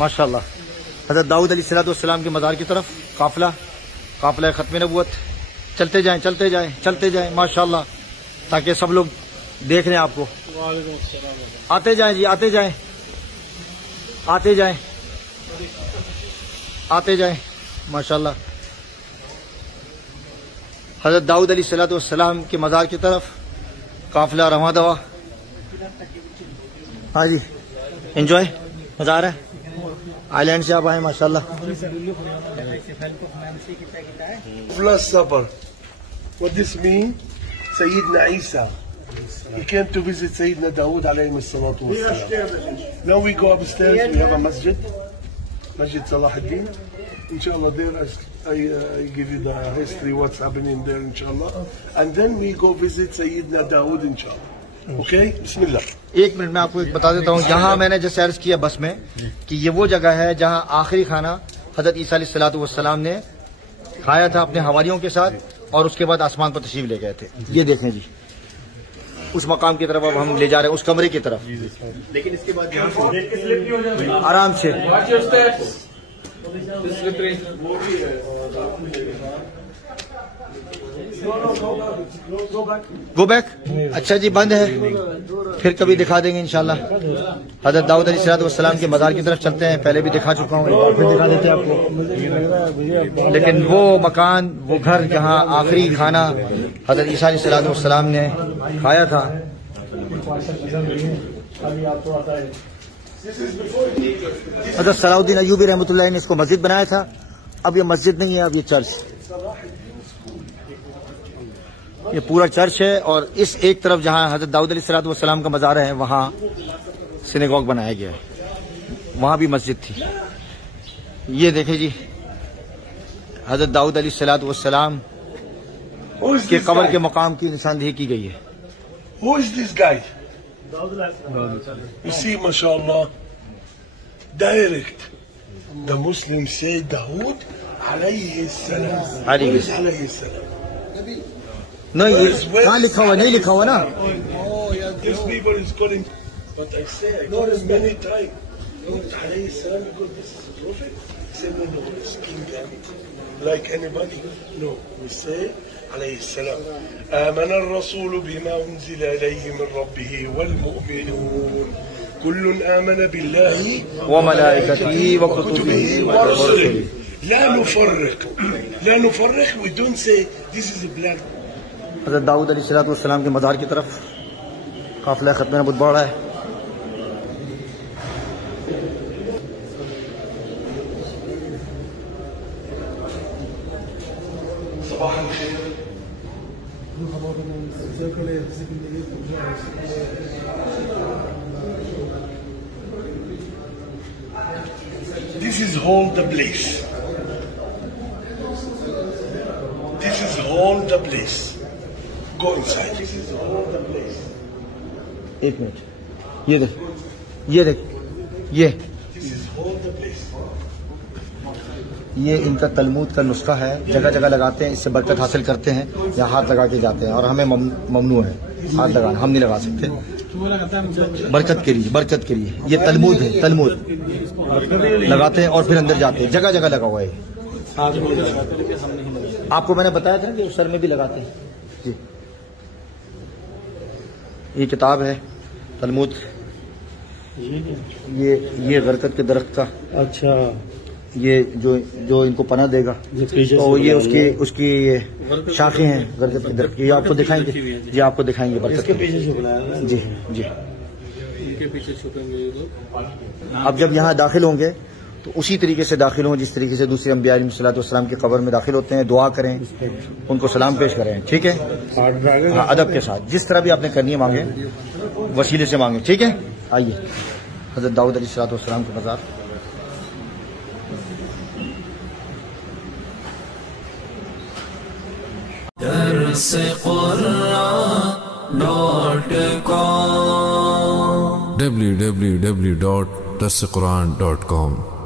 माशाल्लाह। हज़रत दाऊद अलैहिस्सलाम के मज़ार की तरफ काफिला ख़त्म नबूवत। चलते जाएं माशाल्लाह, ताकि सब लोग देख लें आपको। आते जाएं जी, आते जाएं माशाल्लाह। हज़रत दाऊद अलैहिस्सलाम के मज़ार की तरफ काफिला रवां दवा। हाँ जी, एंजॉय, मज़ा आ रहा है। आइलैंड से आप आए माशाल्लाह। Last Supper. What this mean? Sayyidina Isa. He came to visit Sayyidina Dawood alayhi salatu wassalam. Now we go upstairs. We have a masjid, Masjid Salah ad-Din. Inshallah, there I give you the history, what's happening there, inshallah. And then we go visit Sayyidina Dawood, inshallah. Okay? Bismillah. एक minute में आपको एक बता देता हूँ। यहाँ मैंने जैसे अर्ज किया बस में कि ये वो जगह है जहाँ आखिरी खाना हज़रत ईसा अलैहिस्सलाम ने खाया था अपने हवारियों के साथ, और उसके बाद आसमान पर तशरीफ ले गए थे। ये देखें जी, उस मकाम की तरफ अब हम ले जा रहे हैं, उस कमरे की तरफ। लेकिन इसके बाद आराम से गो बैक। अच्छा जी, बंद है, फिर कभी दिखा देंगे इंशाल्लाह। हज़रत दाऊद अलैहिस्सलाम के मज़ार की तरफ चलते हैं। पहले भी दिखा चुका हूँ, एक बार फिर दिखा देते हैं आपको। लेकिन वो मकान, वो घर जहाँ आखिरी खाना हज़रत ईसा अलैहिस्सलाम ने खाया था। हज़रत सलाउद्दीन अय्यूबी रहमतुल्लाह ने इसको मस्जिद बनाया था। अब ये मस्जिद नहीं है, अब ये चर्च, ये पूरा चर्च है। और इस एक तरफ जहां हज़रत दाऊद अलैहिस्सलाम का मज़ार है, वहां सिनेगॉग बनाया गया है, वहां भी मस्जिद थी। ये देखें जी, हज़रत दाऊद अलैहिस्सलाम के कब्र के मकाम की निशानदेही की गई है। Who is this guy? You see, mashallah, direct. The Muslims say Dawood alayhi salam. alayhi salam. नहीं, ये कहाँ लिखा हुआ? नहीं लिखा हुआ ना। Oh yeah, these people is calling. But I say, I call him many times. Dawood alayhi salam, because this is a prophet. Say no, it's King David. Like anybody? No, we say عليه السلام آمن الرسول بما أنزل إليه من ربه والمؤمنون كل آمن بالله وملائكته وكتبه ورسله لا نفرق we don't say this is a black. हज़रत दाऊद अलैहिस्सलाम के मज़ार की तरफ काफ़िला ख़त्म नबूवत बढ़ रहा है। This is all the place. This is all the place. Go inside. This is all the place. एक मिनट, ये देख, ये This is all the place. ये इनका तलमूद का नुस्खा है। जगह जगह लगाते हैं, इससे बरकत हासिल करते हैं, या हाथ लगा के जाते हैं। और हमें ममनू है हाथ लगाना, हम नहीं लगा सकते। बरकत के लिए ये तलमूद है, तलमूद लगाते हैं और फिर अंदर जाते हैं। जगह जगह लगा हुआ है। आपको मैंने बताया था कि उस सर में भी लगाते हैं जी। ये किताब है तलमूद, ये बरकत के दरख्त का। अच्छा, ये जो इनको पना देगा, तो ये उसकी ये शाखें हैं बरकत के दरख्त की। ये आपको दिखाएंगे जी, आपको दिखाएंगे बरकत के पीछे जी जी। इनके पीछे छुपेंगे। अब जब यहाँ दाखिल होंगे तो उसी तरीके से दाखिल हों जिस तरीके से दूसरे अंबिया अलैहिस्सलाम की कब्र में दाखिल होते हैं। दुआ करें, उनको सलाम पेश करें, ठीक है, हाँ, अदब के साथ। जिस तरह भी आपने करनी है मांगे, वसीले से मांगे, ठीक है। आइए हज़रत दाऊद अलैहिस्सलाम का मज़ार। www.darsequran.com